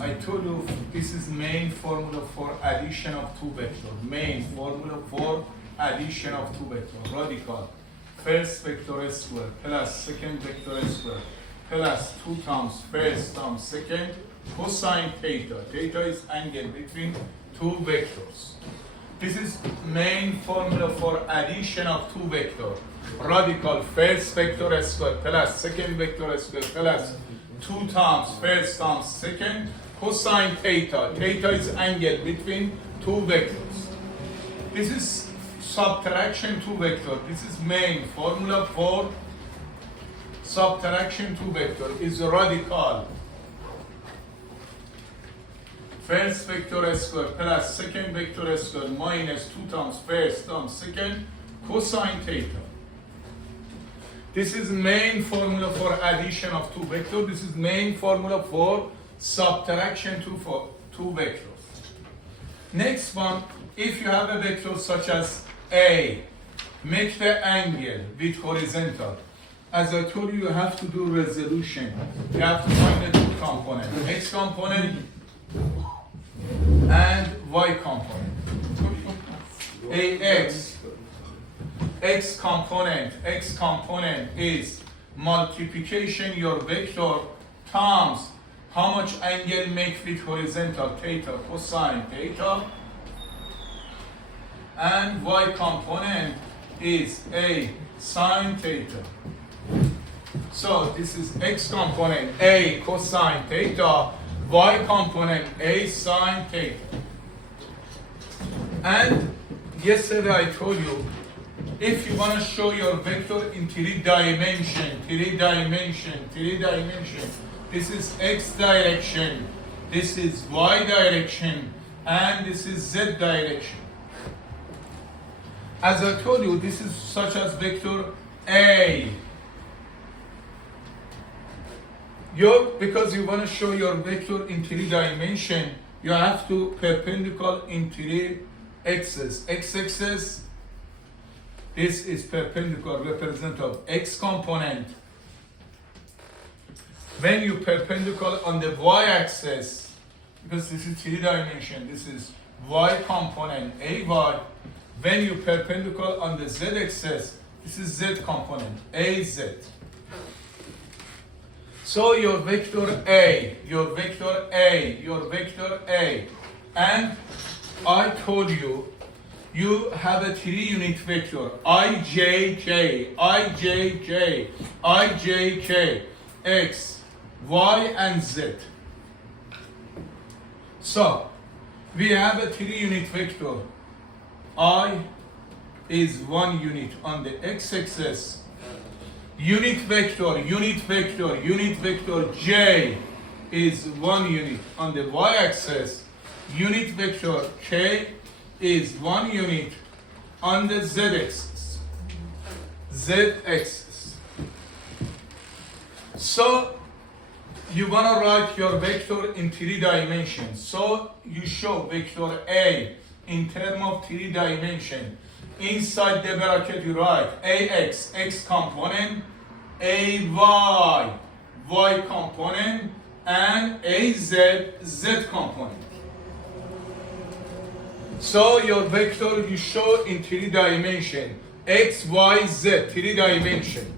I told you this is main formula for addition of two vectors. Main formula for addition of two vectors. Radical first vector square plus second vector square plus 2 times first times second cosine theta. Theta is angle between two vectors. This is main formula for addition of two vectors. Radical first vector square plus second vector square plus 2 times first times second cosine theta. Theta is angle between two vectors. This is subtraction two vector. This is main formula for subtraction two vector is radical first vector square plus second vector square minus 2 times first times second cosine theta. This is main formula for addition of two vectors. This is main formula for subtraction two vectors. Next one, if you have a vector such as A, make the angle with horizontal. As I told you, you have to do resolution. You have to find the two components, x component and y component. X component is multiplication your vector times how much angle make with horizontal theta cosine theta, and y component is a sine theta. So this is x component a cosine theta, y component a sine theta. And yesterday I told you, if you want to show your vector in three dimension, this is x direction, this is y direction, and this is z direction. As I told you, this is such as vector A. Because you want to show your vector in three dimension, you have to perpendicular in three axes. X-axis, this is perpendicular, represent of x component. When you perpendicular on the y-axis, because this is three dimension, this is y component, AY. When you perpendicular on the z-axis, this is z component, AZ. So your vector A, and I told you, you have a 3-unit vector, IJK, X, Y, and Z. So, we have a 3-unit vector. I is 1 unit on the x-axis. Unit vector J is 1 unit on the y-axis. Unit vector K is 1 unit on the z-axis. So you want to write your vector in 3 dimensions. So you show vector A in terms of 3 dimensions. Inside the bracket you write AX, X component, AY, Y component, and AZ, Z component. So your vector you show in 3 dimensions, X, Y, Z, 3 dimensions.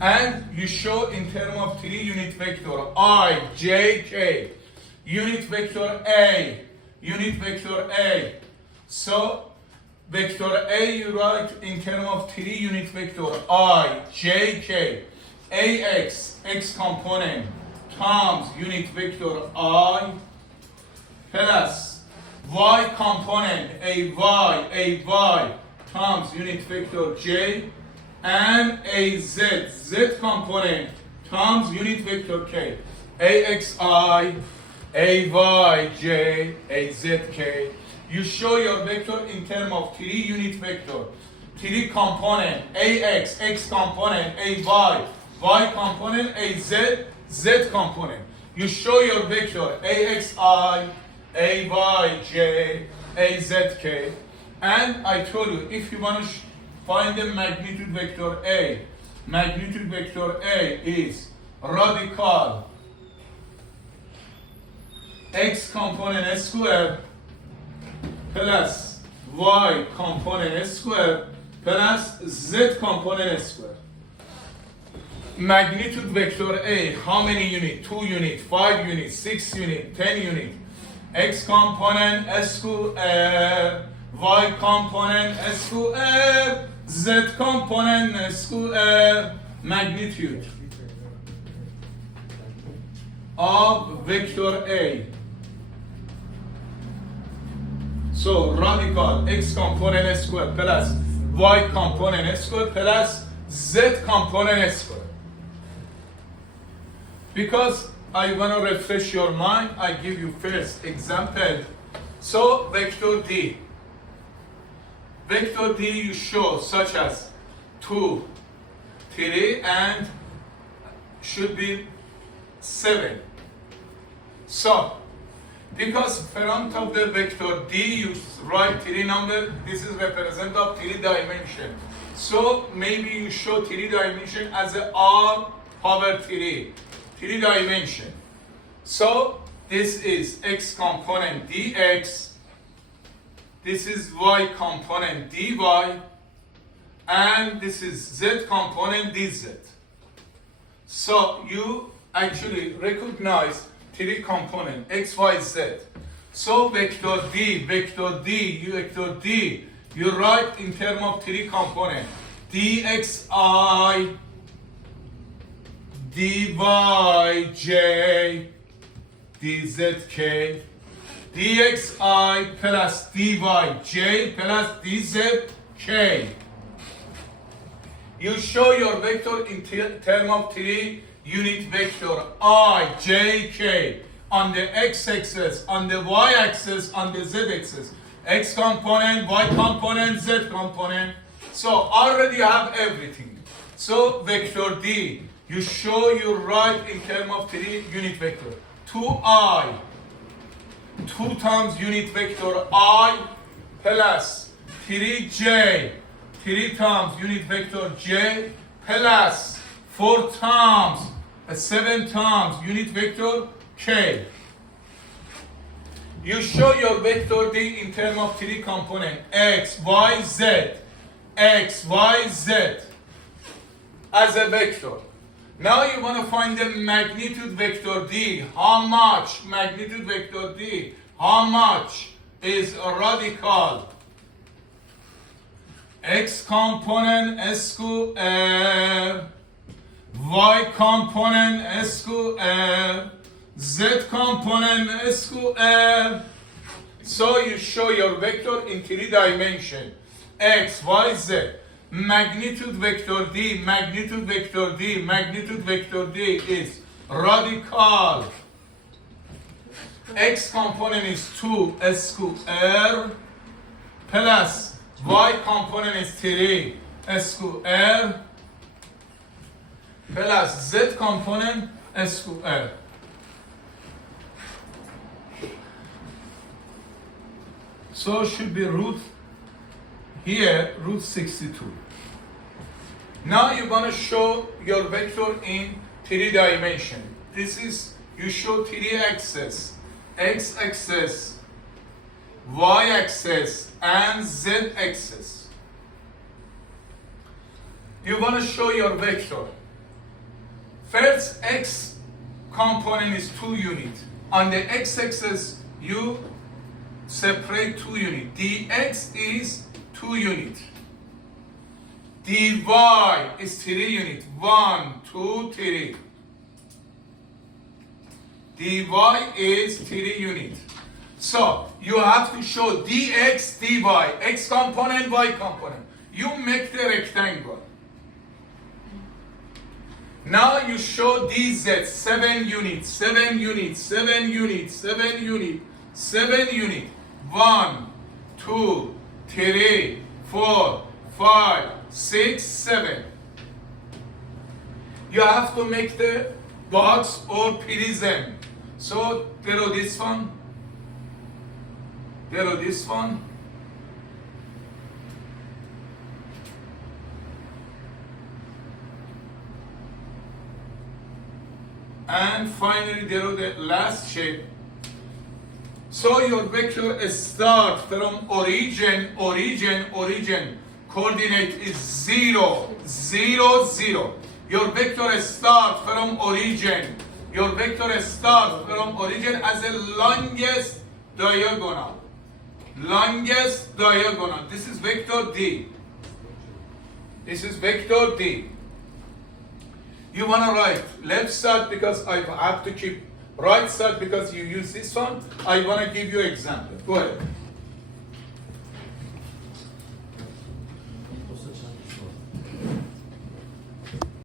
And you show in terms of 3 unit vector, I, J, K, unit vector A. So vector A you write in terms of 3 unit vector, I, J, K, AX, X component, times unit vector I, plus Y component, AY, times unit vector J, and AZ, Z component, times unit vector K, AXI, AYJ, AZK. You show your vector in terms of 3 unit vector, 3 component, AX, X component, AY, Y component, AZ, Z component. You show your vector AXI, AYJ, AZK. And I told you, if you want to find the magnitude vector A is radical x component square plus y component square plus z component square. Magnitude vector A, how many unit? 2 unit, 5 unit, 6 unit, 10 unit. X component square, y component square, z component square. Magnitude of vector A. So radical x component square plus y component square plus z component square. Because I want to refresh your mind, I give you first example. So vector D. Vector D you show such as 2, 3 and should be 7. So because front of the vector D you write 3 number, this is represent of 3 dimension. So maybe you show 3 dimension as a R power 3 dimension. So this is x component dx, this is y component dy, and this is z component dz. So you actually recognize 3 component x, y, z. So vector D, you write in terms of 3 component dxi, dyj, dzk, dxi plus dyj plus dzk. You show your vector in terms of 3 unit vector I, j, k on the x-axis, on the y-axis, on the z-axis. X component, y component, z component. So already you have everything. So vector D, you show you write in terms of 3 unit vector. 2i, 2 times unit vector I plus 3j, 3 times unit vector j plus 4 times, 7 times unit vector k. You show your vector D in terms of 3 component x, y, z, as a vector. Now you want to find the magnitude vector D. How much magnitude vector D? How much is a radical x component square, y component square, z component square. So you show your vector in 3 dimension. X, y, z. Magnitude vector D is radical. X component is 2 square plus y component is 3 square plus z component square. So should be root here, root 62. Now you're going to show your vector in 3 dimension. This is, you show 3 axis, x axis, y axis, and z axis. You want to show your vector. First, x component is 2 units. On the x axis, you separate 2 units. dx is 2 units. dy is 3 units. 1, 2, 3. dy is 3 units. So you have to show dx, dy, x component, y component. You make the rectangle. Now you show dz, 7 units, 7 units, 7 units, 7 units, 7 units. 1, 2, 3, 4, 5, 6, 7. You have to make the box or prism. So draw this one, draw this one. And finally draw the last shape. So your vector start from origin. Coordinate is 0, 0, 0. Your vector start from origin. Your vector start from origin as the longest diagonal. Longest diagonal. This is vector D. This is vector D. You want to write left side because I have to keep right side because you use this one. I want to give you example. Go ahead.